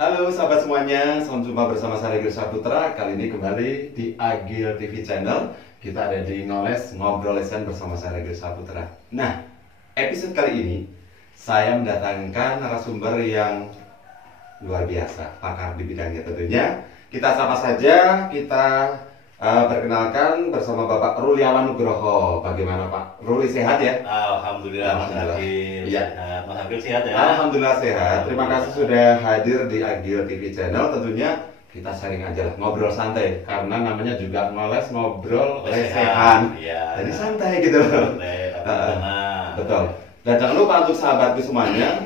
Halo sahabat semuanya, selamat jumpa bersama saya Agil Saputra. Kali ini kembali di Agil TV Channel. Kita ada di Ngoles, Ngobrol Lesen bersama saya Agil Saputra. Nah, episode kali ini saya mendatangkan narasumber yang luar biasa, pakar di bidangnya tentunya. Kita sama saja, kita perkenalkan bersama Bapak Ruliawan Nugroho. Bagaimana Pak? Ruli sehat ya? Alhamdulillah Mas Agil. Iya. Mas Agil sehat ya? Alhamdulillah sehat. Terima kasih sudah hadir di Agil TV Channel. Tentunya kita sharing aja lah, ngobrol santai. Karena namanya juga ngoles, ngobrol lesehan. Iya. Jadi santai gitu loh. Santai, tapi tenang. Betul. Dan jangan lupa untuk sahabatku semuanya,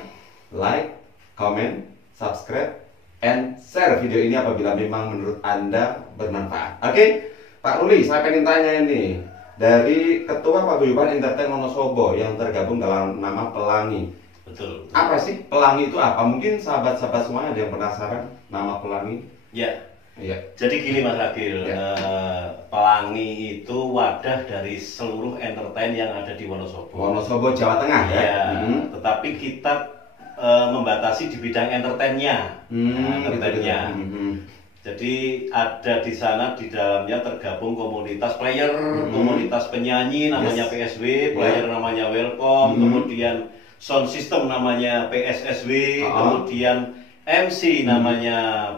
like, comment, subscribe, and share video ini apabila memang menurut Anda bermanfaat. Oke, Pak Ruli, saya pengen tanya ini dari Ketua Paguyuban Entertain Wonosobo yang tergabung dalam nama Pelangi. Betul. Apa sih Pelangi itu apa? Mungkin sahabat-sahabat semua ada yang penasaran nama Pelangi? Ya. Iya. Jadi gini Mas Agil, Ya. Pelangi itu wadah dari seluruh entertain yang ada di Wonosobo. Wonosobo, Jawa Tengah ya. Iya. Tetapi kita membatasi di bidang entertainnya. Entertainnya. Jadi ada di sana di dalamnya tergabung komunitas player, komunitas penyanyi namanya PSW, player namanya Welcome, kemudian sound system namanya PSSW, kemudian MC namanya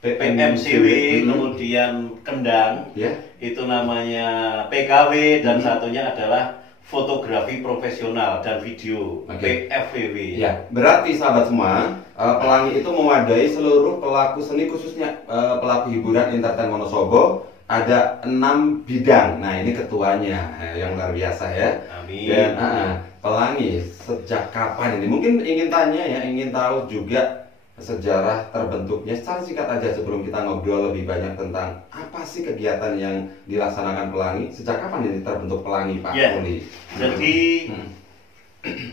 PMCW, kemudian kendang itu namanya PKW, dan satunya adalah fotografi profesional dan video, PFVW. Ya, berarti sahabat semua, Pelangi itu mewadahi seluruh pelaku seni, khususnya pelaku hiburan entertain Wonosobo. Ada 6 bidang. Nah, ini ketuanya yang luar biasa ya. Amin. Dan Pelangi sejak kapan ini? Mungkin ingin tanya ya, ingin tahu juga sejarah terbentuknya secara singkat aja sebelum kita ngobrol lebih banyak tentang apa sih kegiatan yang dilaksanakan Pelangi. Sejak kapan ini terbentuk Pelangi, Pak Ruli? Jadi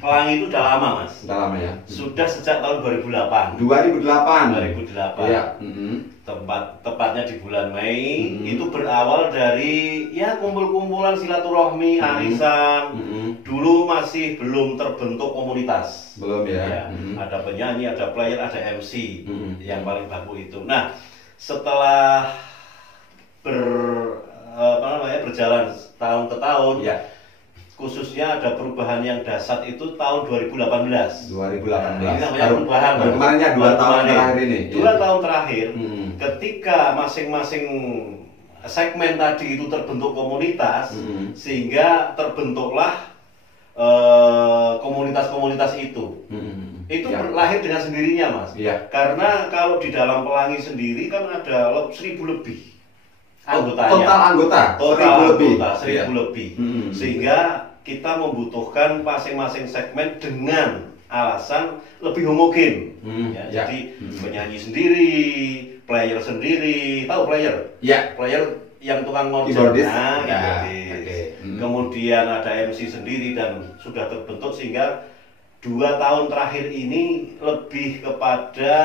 Pelangi itu udah lama Mas. Udah lama ya? Sudah sejak tahun 2008. 2008. 2008. Iya. Tepatnya di bulan Mei. Itu berawal dari ya kumpul-kumpulan silaturahmi, arisan. Dulu masih belum terbentuk komunitas. Belum ya. Ada penyanyi, ada player, ada MC. Yang paling baku itu. Nah, setelah berjalan tahun ke tahun, khususnya ada perubahan yang dasar itu tahun 2018. 2018. Ini namanya perubahan. Baru kemarinnya 2 tahun terakhir ini. 2 tahun terakhir, ketika masing-masing segmen tadi itu terbentuk komunitas, sehingga terbentuklah komunitas-komunitas itu. Itu lahir dengan sendirinya Mas. Karena kalau di dalam Pelangi sendiri kan ada 1.000 lebih anggotanya. Total anggota? Total 1.000 lebih. Sehingga kita membutuhkan masing-masing segmen dengan alasan lebih homogen. Jadi penyanyi sendiri, player sendiri, tahu player? Player yang tukang ngojek. Kemudian ada MC sendiri dan sudah terbentuk, sehingga 2 tahun terakhir ini lebih kepada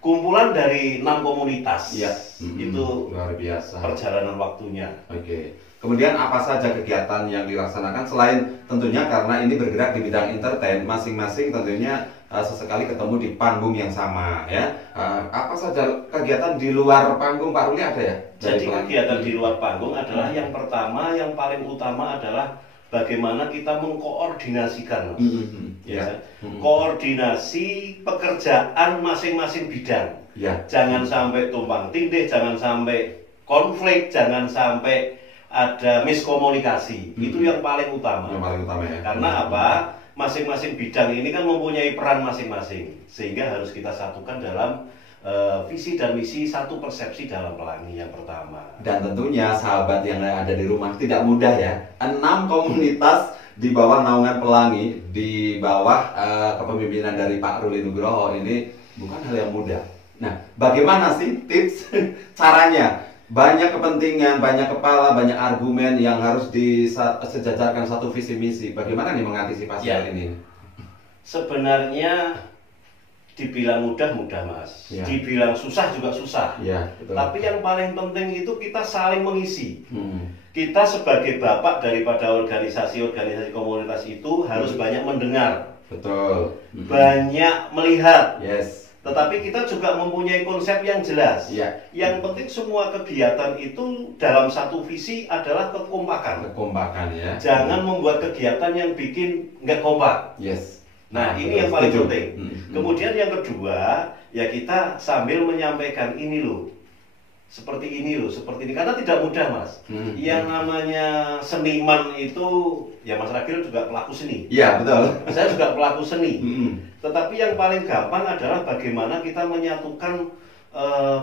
kumpulan dari 6 komunitas. Itu luar biasa perjalanan waktunya. Kemudian apa saja kegiatan yang dilaksanakan selain tentunya karena ini bergerak di bidang entertain, masing-masing tentunya sesekali ketemu di panggung yang sama ya. Apa saja kegiatan di luar panggung Pak Ruli ada ya? Jadi kegiatan di luar panggung adalah yang pertama, yang paling utama adalah bagaimana kita mengkoordinasikan, koordinasi pekerjaan masing-masing bidang. Jangan sampai tumpang tindih, jangan sampai konflik, jangan sampai ada miskomunikasi. Itu yang paling utama. Yang paling utama ya. Karena apa? Masing-masing bidang ini kan mempunyai peran masing-masing, sehingga harus kita satukan dalam visi dan misi, satu persepsi dalam Pelangi yang pertama. Dan tentunya sahabat yang ada di rumah tidak mudah ya. 6 komunitas di bawah naungan Pelangi, di bawah kepemimpinan dari Pak Ruli Nugroho ini bukan hal yang mudah. Nah, bagaimana sih tips caranya? Banyak kepentingan, banyak kepala, banyak argumen yang harus disejajarkan satu visi misi. Bagaimana nih mengantisipasi hal ini? Sebenarnya dibilang mudah Mas, dibilang susah juga susah. Tapi yang paling penting itu kita saling mengisi. Kita sebagai bapak daripada organisasi-organisasi komunitas itu harus banyak mendengar, banyak melihat, tetapi kita juga mempunyai konsep yang jelas. Ya. Yang penting semua kegiatan itu dalam satu visi adalah kekompakan. Kekompakan ya. Jangan membuat kegiatan yang bikin nggak kompak. Yes. Nah, ini yang paling Setuju. penting. Kemudian yang kedua, ya kita sambil menyampaikan ini loh. Seperti ini loh, seperti ini. Karena tidak mudah, Mas. Yang namanya seniman itu, ya Mas Ragil juga pelaku seni. Iya, betul. Saya juga pelaku seni. Tetapi yang paling gampang adalah bagaimana kita menyatukan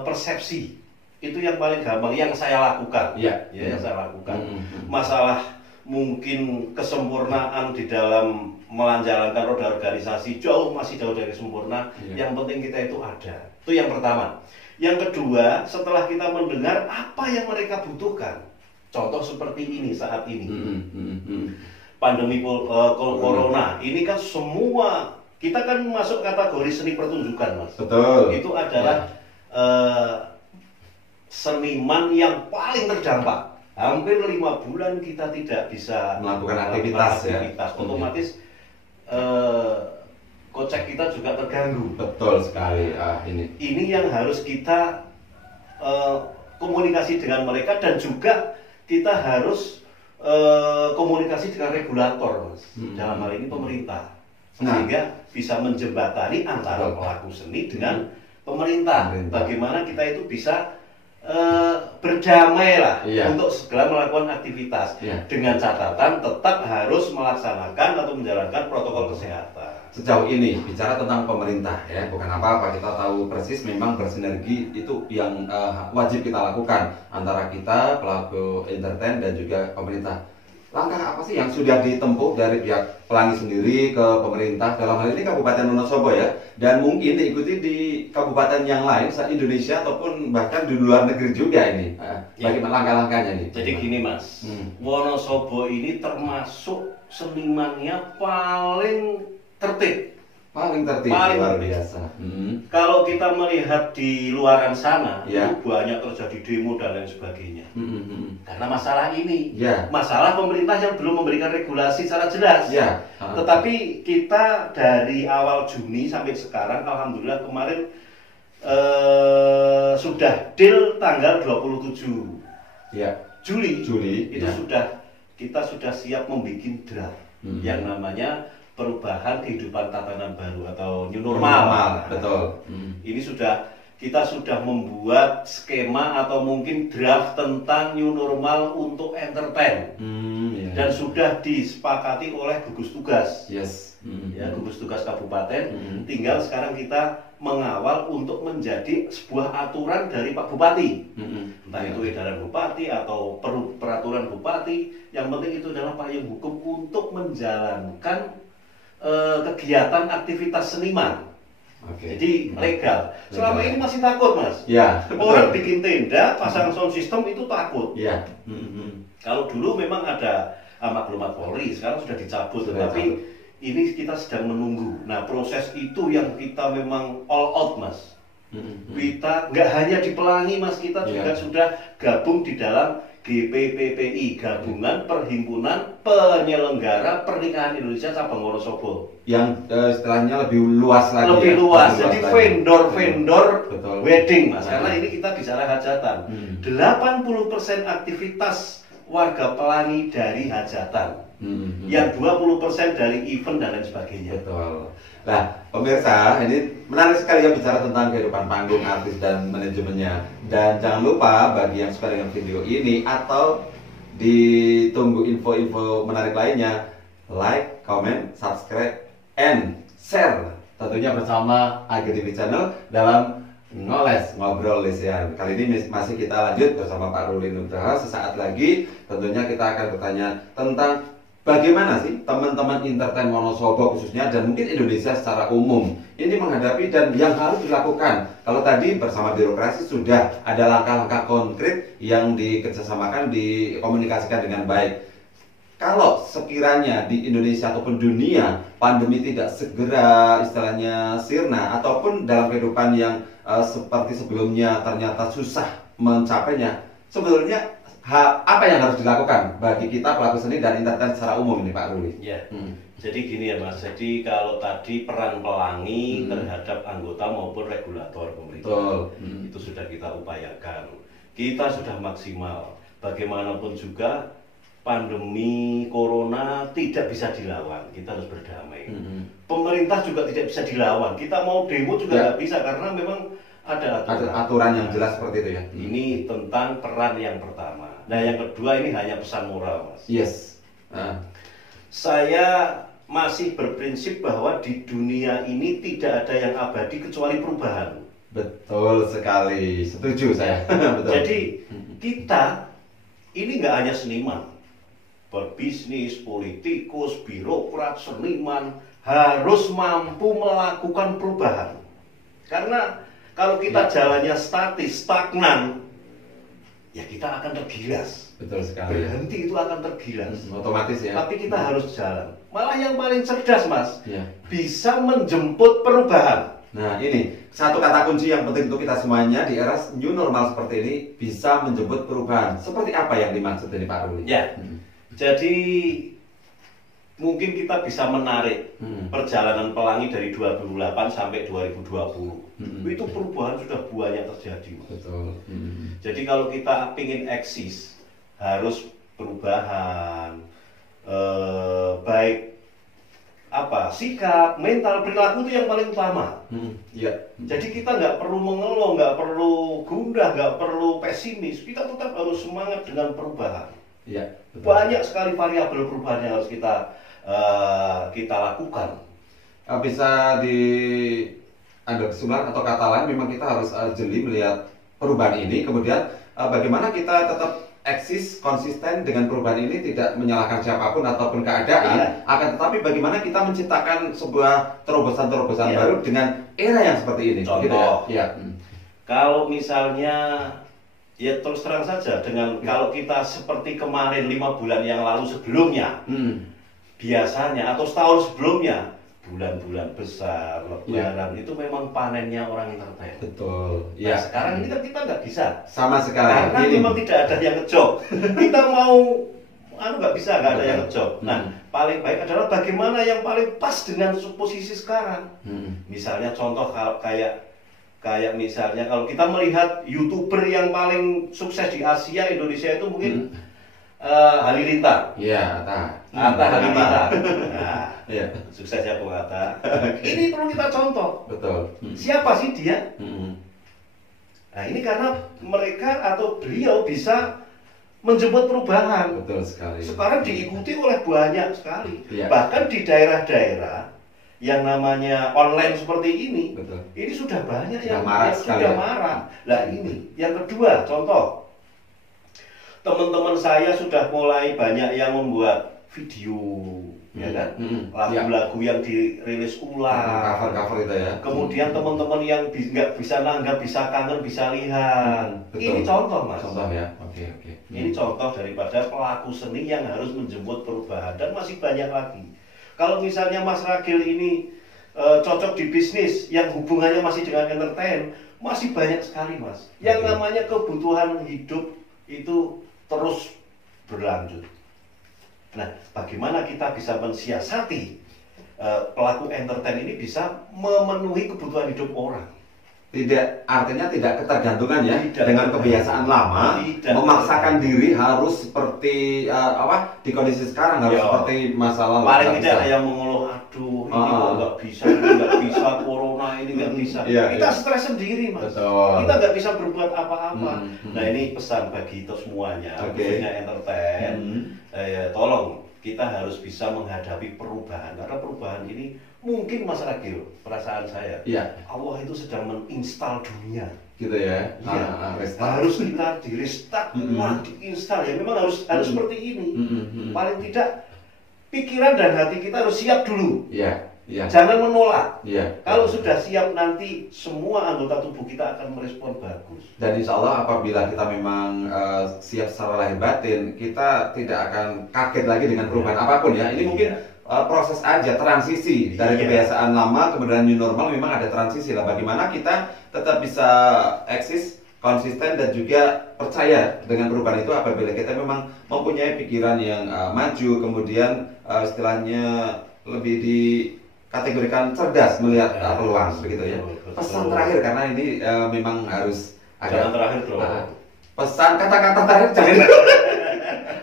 persepsi. Itu yang paling gampang, yang saya lakukan. Iya. Ya, yang saya lakukan. Masalah mungkin kesempurnaan di dalam menjalankan roda organisasi masih jauh dari sempurna. Yang penting kita itu ada. Itu yang pertama. Yang kedua, setelah kita mendengar apa yang mereka butuhkan, contoh seperti ini saat ini, pandemi corona, ini kan semua kita kan masuk kategori seni pertunjukan, Mas. Betul. Itu adalah seniman yang paling terdampak. Hampir 5 bulan kita tidak bisa melakukan aktivitas. Otomatis kocek kita juga terganggu. Betul sekali. Ini yang harus kita komunikasi dengan mereka, dan juga kita harus komunikasi dengan regulator, Mas. Dalam hal ini pemerintah, sehingga bisa menjembatani antara pelaku seni dengan pemerintah. Bagaimana kita itu bisa berdamai lah untuk segera melakukan aktivitas dengan catatan tetap harus melaksanakan atau menjalankan protokol kesehatan. Sejauh ini bicara tentang pemerintah ya, bukan apa-apa, kita tahu persis memang bersinergi itu yang wajib kita lakukan antara kita pelaku entertain dan juga pemerintah. Langkah apa sih yang sudah ditempuh dari pihak Pelangi sendiri ke pemerintah dalam hal ini Kabupaten Wonosobo ya, dan mungkin diikuti di kabupaten yang lain se-Indonesia ataupun bahkan di luar negeri juga ini. Bagaimana langkah-langkahnya nih? Jadi gini, Mas, Wonosobo ini termasuk senimannya paling tertib. Paling luar biasa. Kalau kita melihat di luaran sana, itu banyak terjadi demo dan lain sebagainya. Karena masalah ini, masalah pemerintah yang belum memberikan regulasi secara jelas. Tetapi kita dari awal Juni sampai sekarang, alhamdulillah kemarin sudah deal tanggal 27 Juli. Itu kita sudah siap membuat draft yang namanya perubahan kehidupan tatanan baru atau new normal. Betul. Ini kita sudah membuat skema atau mungkin draft tentang new normal untuk entertain. Dan sudah disepakati oleh gugus tugas. Gugus tugas kabupaten. Tinggal sekarang kita mengawal untuk menjadi sebuah aturan dari Pak Bupati. Entah itu edaran Bupati atau peraturan Bupati. Yang penting itu adalah payung hukum untuk menjalankan kegiatan aktivitas seniman. Jadi legal. Selama ini masih takut, Mas. Orang bikin tenda, pasang sound system itu takut. Kalau dulu memang ada maklumat Polri, sekarang sudah dicabut. Tetapi ini kita sedang menunggu. Nah, proses itu yang kita memang all out, Mas. Kita nggak hanya di Pelangi, Mas, kita juga sudah gabung di dalam GPPPI, Gabungan Perhimpunan Penyelenggara Pernikahan Indonesia Cabang Wonosobo. Yang istilahnya lebih luas lagi. Lebih luas. Jadi vendor wedding, Mas. Karena ini kita bicara hajatan. 80% aktivitas warga Pelangi dari hajatan. Yang 20% dari event dan lain sebagainya. Betul. Nah, pemirsa, ini menarik sekali ya bicara tentang kehidupan panggung artis dan manajemennya. Dan jangan lupa bagi yang suka dengan video ini atau ditunggu info-info menarik lainnya, like, comment, subscribe, and share. Tentunya bersama AGTV Channel dalam Ngoles Ngobrol Lesian. Kali ini masih kita lanjut bersama Pak Ruli Nugraha. Sesaat lagi tentunya kita akan bertanya tentang bagaimana sih teman-teman entertain Wonosobo khususnya dan mungkin Indonesia secara umum ini menghadapi dan yang harus dilakukan. Kalau tadi bersama birokrasi sudah ada langkah-langkah konkret yang dikerjasamakan, dikomunikasikan dengan baik. Kalau sekiranya di Indonesia ataupun dunia pandemi tidak segera istilahnya sirna ataupun dalam kehidupan yang seperti sebelumnya ternyata susah mencapainya, sebenarnya apa yang harus dilakukan bagi kita pelaku seni dan entertain secara umum ini Pak Ruli? Ya. Jadi gini ya Mas, jadi kalau tadi peran pelangi terhadap anggota maupun regulator pemerintah itu sudah kita upayakan, kita sudah maksimal. Bagaimanapun juga pandemi corona tidak bisa dilawan, kita harus berdamai. Pemerintah juga tidak bisa dilawan, kita mau demo juga nggak bisa karena memang ada aturan yang jelas seperti itu ya. Ini tentang peran yang pertama. Nah yang kedua ini hanya pesan moral Mas. Yes. Saya masih berprinsip bahwa di dunia ini tidak ada yang abadi kecuali perubahan. Betul sekali, setuju saya. Betul. Jadi kita ini nggak hanya seniman, berbisnis, politikus, birokrat, seniman harus mampu melakukan perubahan. Karena kalau kita jalannya statis, stagnan, ya kita akan tergilas. Betul sekali. Berhenti itu akan tergilas. Otomatis ya. Tapi kita harus jalan. Malah yang paling cerdas Mas, bisa menjemput perubahan. Nah ini satu kata kunci yang penting untuk kita semuanya di era new normal seperti ini, bisa menjemput perubahan. Seperti apa yang dimaksud ini Pak Ruli? Ya, jadi mungkin kita bisa menarik perjalanan pelangi dari 2008 sampai 2020. Itu perubahan sudah banyak terjadi. Betul. Jadi kalau kita ingin eksis, harus perubahan, baik sikap, mental, perilaku itu yang paling utama. Jadi kita nggak perlu mengeluh, nggak perlu gundah, nggak perlu pesimis. Kita tetap harus semangat dengan perubahan. Banyak sekali variabel perubahan yang harus kita lakukan. Bisa diambil kesimpulan atau kata lain, memang kita harus jeli melihat perubahan ini, kemudian bagaimana kita tetap eksis, konsisten dengan perubahan ini, tidak menyalahkan siapapun ataupun keadaan, akan tetapi bagaimana kita menciptakan sebuah terobosan-terobosan baru dengan era yang seperti ini. Contoh, gitu ya? Kalau misalnya, ya terus terang saja, dengan kalau kita seperti kemarin 5 bulan yang lalu sebelumnya, biasanya atau setahun sebelumnya, bulan-bulan besar, lebaran itu memang panennya orang entertain. Betul. Nah, sekarang ini kan kita nggak bisa. Sama sekali. Karena memang tidak ada yang ngejob. Kita mau, nggak bisa, nggak ada yang ngejob. Nah, paling baik adalah bagaimana yang paling pas dengan posisi sekarang. Misalnya contoh kayak misalnya kalau kita melihat YouTuber yang paling sukses di Asia, Indonesia itu mungkin Halilintar. Atta Halilintar. Nah, suksesnya Bung Atta. Ini perlu kita contoh. Betul. Siapa sih dia? Nah ini karena mereka atau beliau bisa menjemput perubahan. Betul sekali. Sekarang diikuti oleh banyak sekali. Bahkan di daerah-daerah yang namanya online seperti ini, ini sudah banyak yang sudah marah. Nah ini yang kedua, contoh. Teman-teman saya sudah mulai banyak yang membuat video, ya kan? Lagu-lagu yang dirilis ulang, cover-cover itu ya. Kemudian teman-teman yang nggak bisa nanggap, bisa kangen, bisa lihat. Ini contoh Mas. Contoh ya. Oke. Ini contoh daripada pelaku seni yang harus menjemput perubahan, dan masih banyak lagi. Kalau misalnya Mas Ragil ini cocok di bisnis yang hubungannya masih dengan entertain, masih banyak sekali Mas. Yang namanya kebutuhan hidup itu terus berlanjut. Nah, bagaimana kita bisa mensiasati pelaku entertain ini bisa memenuhi kebutuhan hidup orang? Artinya tidak ketergantungan ya dengan kebiasaan lama, memaksakan diri harus seperti di kondisi sekarang harus seperti masa lalu. Paling tidak ada yang mengeluh, aduh ini kok nggak bisa, corona ini nggak bisa. Kita stres sendiri Mas. Kita nggak bisa berbuat apa-apa. Nah ini pesan bagi kita semuanya, khususnya entertain. Tolong kita harus bisa menghadapi perubahan, karena perubahan ini mungkin Mas Ragil, perasaan saya, Allah itu sedang menginstal dunia, gitu ya. Harus kita di restart, diinstal ya. Memang harus seperti ini. Paling tidak pikiran dan hati kita harus siap dulu. Jangan menolak. Kalau sudah siap, nanti semua anggota tubuh kita akan merespon bagus. Dan insya Allah apabila kita memang siap secara lahir batin, kita tidak akan kaget lagi dengan perubahan apapun ya. Ini mungkin proses aja, transisi dari kebiasaan lama kemudian new normal. Memang ada transisi lah. Bagaimana kita tetap bisa eksis, konsisten dan juga percaya dengan perubahan itu apabila kita memang mempunyai pikiran yang maju, kemudian istilahnya lebih dikategorikan cerdas melihat peluang begitu ya. Pesan terakhir karena ini memang harus jangan terakhir dong. Pesan kata-kata terakhir jangan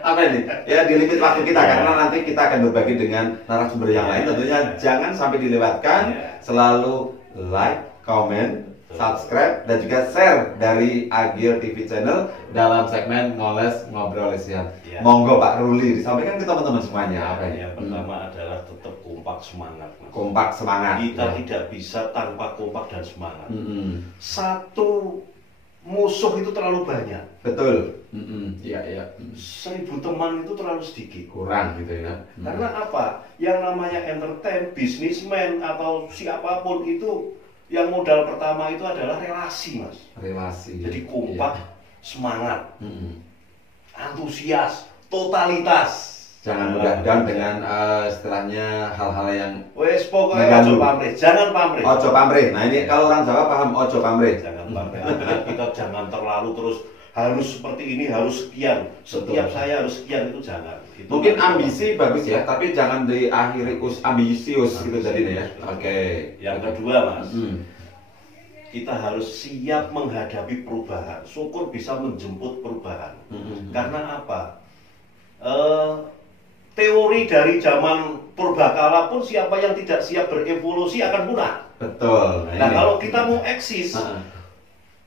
apa ini? Ya di limit waktu kita karena nanti kita akan berbagi dengan narasumber yang lain, tentunya jangan sampai dilewatkan. Selalu like, comment, subscribe dan juga share dari Agil TV Channel dalam segmen Ngoles Ngobrol Lesian. Monggo Pak Ruli disampaikan ke teman-teman semuanya apa ini? Yang pertama adalah tetap kompak semangat, Mas. Kompak semangat. Kita tidak bisa tanpa kompak dan semangat. Satu musuh itu terlalu banyak. Betul. Iya. 1000 teman itu terlalu sedikit. Kurang gitu ya. Karena apa? Yang namanya entertain, bisnismen atau siapapun itu yang modal pertama itu adalah relasi, Mas. Relasi. Jadi kompak, semangat, antusias, totalitas. Jangan mudah down dengan istilahnya hal-hal yang wes pokoknya ojo pamrih, jangan pamrih. Ojo pamrih. Nah ini kalau orang Jawa paham ojo pamrih. Jangan pamrih. Artinya kita jangan terlalu terus harus seperti ini, harus sekian. Setiap saya harus sekian, itu jangan. Itu mungkin ambisi bagus ya, tapi jangan diakhiri ambisius gitu jadinya ya. Oke. Yang kedua, Mas. Kita harus siap menghadapi perubahan. Syukur bisa menjemput perubahan. Karena apa? Teori dari zaman purbakala pun siapa yang tidak siap berevolusi akan punah. Betul. Nah kalau kita mau eksis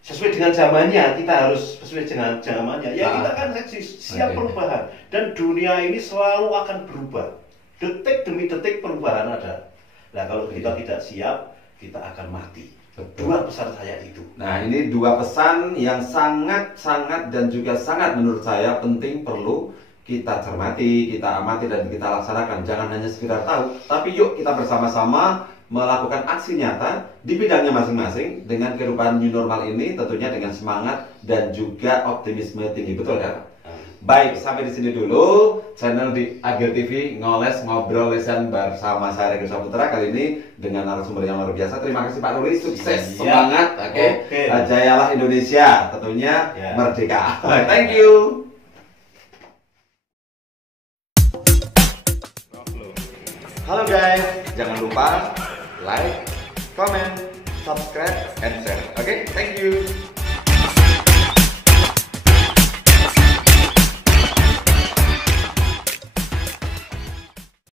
sesuai dengan zamannya, kita harus sesuai dengan zamannya. Ya kita kan eksis, siap perubahan. Dan dunia ini selalu akan berubah. Detik demi detik perubahan ada. Nah kalau kita tidak siap, kita akan mati. Betul. Dua pesan saya itu. Nah ini dua pesan yang sangat dan juga sangat menurut saya penting, perlu kita cermati, kita amati dan kita laksanakan. Jangan hanya sekedar tahu, tapi yuk kita bersama-sama melakukan aksi nyata di bidangnya masing-masing dengan kehidupan new normal ini, tentunya dengan semangat dan juga optimisme tinggi. Betul ya? Baik, sampai di sini dulu channel di Agil TV Ngoles Ngobrol Lesan bersama saya Regil Saputra kali ini dengan narasumber yang luar biasa. Terima kasih Pak Ruli, sukses, semangat, oke. Jayalah Indonesia, tentunya merdeka. Thank you. Halo guys, jangan lupa like, comment, subscribe, and share. Oke, thank you.